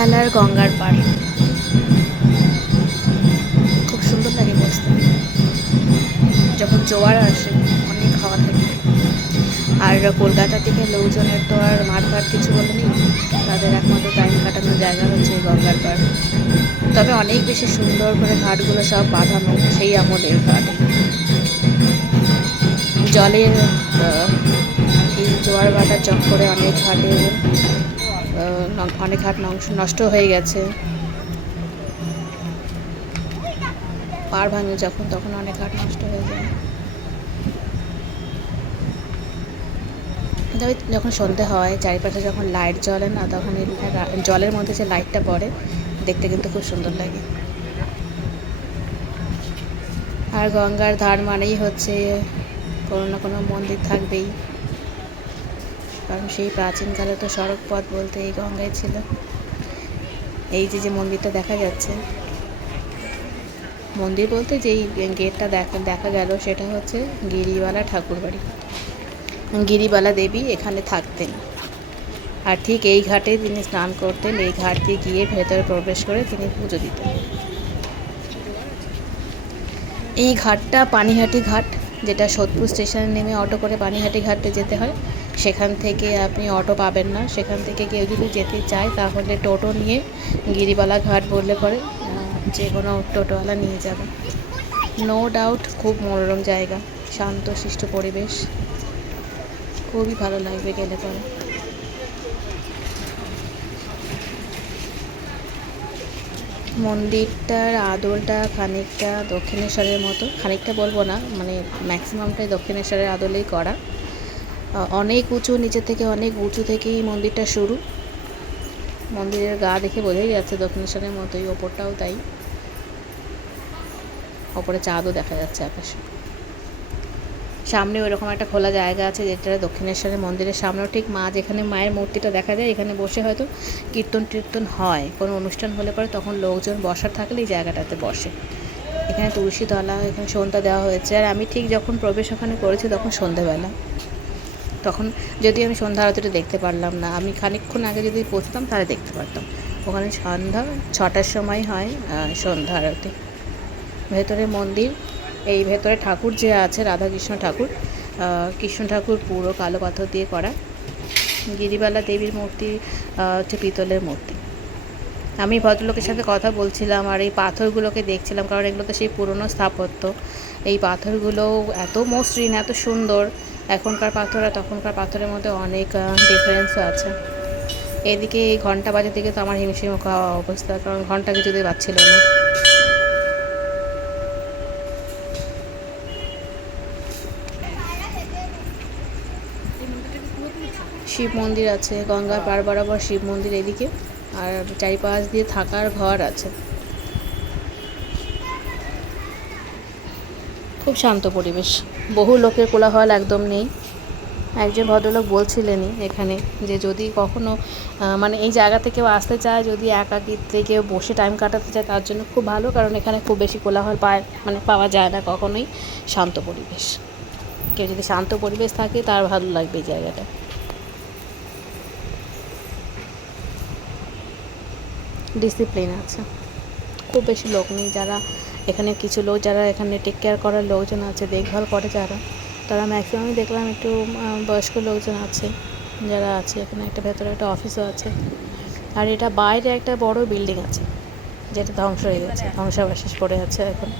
সন্ধ্যাবেলার গঙ্গার পাড় খুব সুন্দর লাগে বসতে। যখন জোয়ার আসে অনেক হাওয়া থাকে। আর কলকাতা থেকে লোকজনের তো আর মাঠঘাট কিছু বলে নেই, তাদের একমাত্র টাইম কাটানোর জায়গা হচ্ছে এই গঙ্গার পাড়। তবে অনেক বেশি সুন্দর করে ঘাটগুলো সব বাঁধানো, সেই আমলের ঘাট। জলের এই জোয়ার ভাটার চক্করে অনেক ঘাটের অনেক ঘাট নষ্ট হয়ে গেছে। পাড় ভাঙে যখন, তখন অনেক ঘাট নষ্ট হয়ে যায়। তবে যখন সন্ধে হয়, চারিপাশে যখন লাইট জ্বলে না, তখন এই জলের মধ্যে যে লাইটটা পড়ে দেখতে কিন্তু খুব সুন্দর লাগে। আর গঙ্গার ধার মানেই হচ্ছে কোনো না কোনো মন্দির থাকবেই, কারণ সেই প্রাচীনকালে তো সড়ক পথ বলতে এই গঙ্গায় ছিল। এই যে মন্দিরটা দেখা যাচ্ছে, মন্দির বলতে যেই গেটটা দেখা গেল সেটা হচ্ছে গিরিবালা ঠাকুরবাড়ি। গিরিবালা দেবী এখানে থাকতেন, আর ঠিক এই ঘাটে তিনি স্নান করতেন। এই ঘাট দিয়ে গিয়ে ভেতরে প্রবেশ করে তিনি পুজো দিতেন। এই ঘাটটা পানিহাটি ঘাট, যেটা সোদপুর স্টেশনে নেমে অটো করে পানিহাটি ঘাটে যেতে হয়। সেখান থেকে আপনি অটো পাবেন না, সেখান থেকে কেউ যদি যেতে চায় তাহলে টোটো নিয়ে গিরিবালা ঘাট বললে পরে যে কোনো টোটোওয়ালা নিয়ে যাবে। নো ডাউট খুব মনোরম জায়গা, শান্তশিষ্ট পরিবেশ, খুবই ভালো লাগবে গেলে পরে। মন্দিরটার আদলটা খানিকটা দক্ষিণেশ্বরের মতো, খানিকটা বলবো না, মানে ম্যাক্সিমামটাই দক্ষিণেশ্বরের আদলেই করা। অনেক উঁচু, নিচে থেকে অনেক উঁচু থেকেই মন্দিরটা শুরু। মন্দিরের গা দেখে বোঝাই যাচ্ছে দক্ষিণেশ্বরের মতোই, ওপরটাও তাই। ওপরে চাঁদও দেখা যাচ্ছে আকাশে। সামনে ওইরকম একটা খোলা জায়গা আছে, যেটা দক্ষিণেশ্বরের মন্দিরের সামনেও ঠিক মা যেখানে মায়ের মূর্তিটা দেখা যায়, এখানে বসে হয়তো কীর্তন হয়। কোনো অনুষ্ঠান হলে পরে তখন লোকজন বসার থাকলে এই জায়গাটাতে বসে। এখানে তুলসী তলা, এখানে সন্ধ্যা দেওয়া হয়েছে। আর আমি ঠিক যখন প্রবেশ ওখানে করেছি তখন সন্ধ্যেবেলা, তখন যদি আমি সন্ধ্যা আরতিটা দেখতে পারলাম না, আমি খানিকক্ষণ আগে যদি পৌঁছতাম তাহলে দেখতে পারতাম। ওখানে সন্ধ্যা 6টার সময় হয় সন্ধ্যা আরতি। ভেতরে মন্দির, এই ভেতরে ঠাকুর যে আছে রাধাকৃষ্ণ ঠাকুর, কৃষ্ণ ঠাকুর পুরো কালো পাথর দিয়ে করা। গিরিবালা দেবীর মূর্তি হচ্ছে পিতলের মূর্তি। আমি ভদ্রলোকের সাথে কথা বলছিলাম আর এই পাথরগুলোকে দেখছিলাম, কারণ এগুলো তো সেই পুরনো স্থাপত্য। এই পাথরগুলো এত মসৃণ, এত সুন্দর। এখনকার পাথর আর তখনকার পাথরের মধ্যে অনেক ডিফারেন্সও আছে। এদিকে এই ঘন্টা বাজার দিকে তো আমার হিমশিম খাওয়া অবস্থা, কারণ ঘন্টা কিছুতেই বাজছিল না। শিব মন্দির আছে, গঙ্গার পাড় বরাবর শিব মন্দির এদিকে, আর চারিপাশ দিয়ে থাকার ঘর আছে। খুব শান্ত পরিবেশ, বহু লোকের কোলাহল একদম নেই। একজন ভদ্রলোক বলছিলেনই এখানে যে যদি কখনো মানে এই জায়গাতে কেউ আসতে চায়, যদি একাকিত্বে কেউ বসে টাইম কাটাতে চায়, তার জন্য খুব ভালো, কারণ এখানে খুব বেশি কোলাহল পাওয়া যায় না কখনোই। শান্ত পরিবেশ, কেউ যদি শান্ত পরিবেশ থাকে তার ভালো লাগবে এই জায়গাটা। ডিসিপ্লিন আছে, খুব বেশি লোক নেই। যারা এখানে কিছু লোক যারা এখানে টেক কেয়ার করার লোকজন আছে, দেখভাল করে যারা, তারা ম্যাক্সিমামই দেখলাম একটু বয়স্ক লোকজন আছে যারা আছে এখানে। একটা ভেতরে একটা অফিসও আছে, আর এটা বাইরে একটা বড় বিল্ডিং আছে যেটা ধ্বংস হয়ে গেছে, ধ্বংসাবশেষ পড়ে আছে এখন।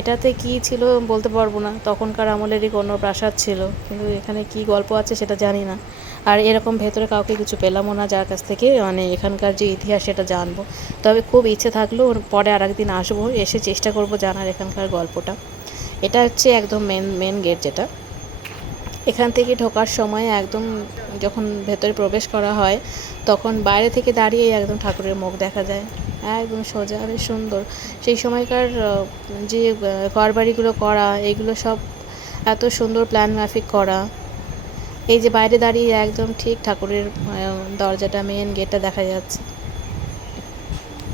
এটাতে কি ছিল বলতে পারবো না, তখনকার আমলেরই কোনো প্রাসাদ ছিল, কিন্তু এখানে কি গল্প আছে সেটা জানি না। আর এরকম ভেতরে কাউকে কিছু পেলামও না যার কাছ থেকে মানে এখানকার যে ইতিহাস সেটা জানবো। তবে খুব ইচ্ছে থাকলেও পরে আর একদিন আসবো, এসে চেষ্টা করব জানার এখানকার গল্পটা। এটা হচ্ছে একদম মেন গেট, যেটা এখান থেকে ঢোকার সময় একদম যখন ভেতরে প্রবেশ করা হয় তখন বাইরে থেকে দাঁড়িয়ে একদম ঠাকুরের মুখ দেখা যায়, একদম সোজা, বেশ সুন্দর। সেই সময়কার যে ঘরবাড়িগুলো করা, এগুলো সব এত সুন্দর প্ল্যান মাফিক করা। এই যে বাইরে দাঁড়িয়ে একদম ঠিক ঠাকুরের দরজাটা, মেন গেটটা দেখা যাচ্ছে।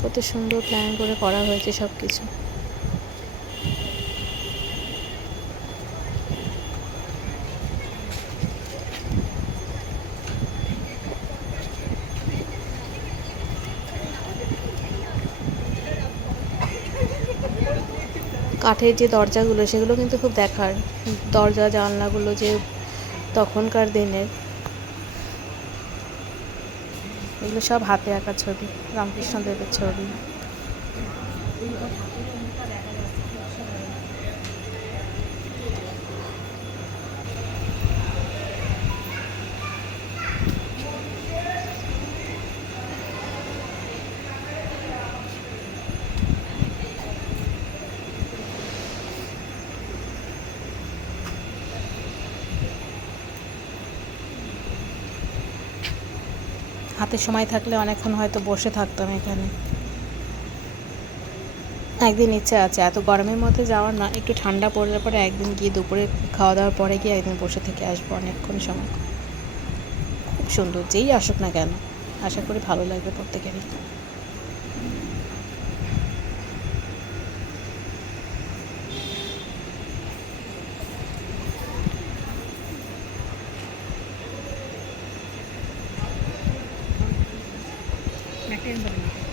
কত সুন্দর প্ল্যান করে করা হয়েছে সব কিছু। কাঠের যে দরজাগুলো সেগুলো কিন্তু খুব দেখার, দরজা জানলাগুলো যে তখনকার দিনের, এগুলো সব হাতে আঁকা ছবি, রামকৃষ্ণদেবের ছবি। হাতে সময় থাকলে অনেকক্ষণ হয়তো বসে থাকতাম এখানে। একদিন ইচ্ছে আছে, এত গরমের মধ্যে যাওয়ার না, একটু ঠান্ডা পড়লে পরে একদিন গিয়ে দুপুরে খাওয়া দাওয়ার পরে গিয়ে একদিন বসে থেকে আসবো অনেকক্ষণ সময়। খুব সুন্দর, যেই আসুক না কেন, আশা করি ভালো লাগবে প্রত্যেকেরই। ব্যাকটেরিয়া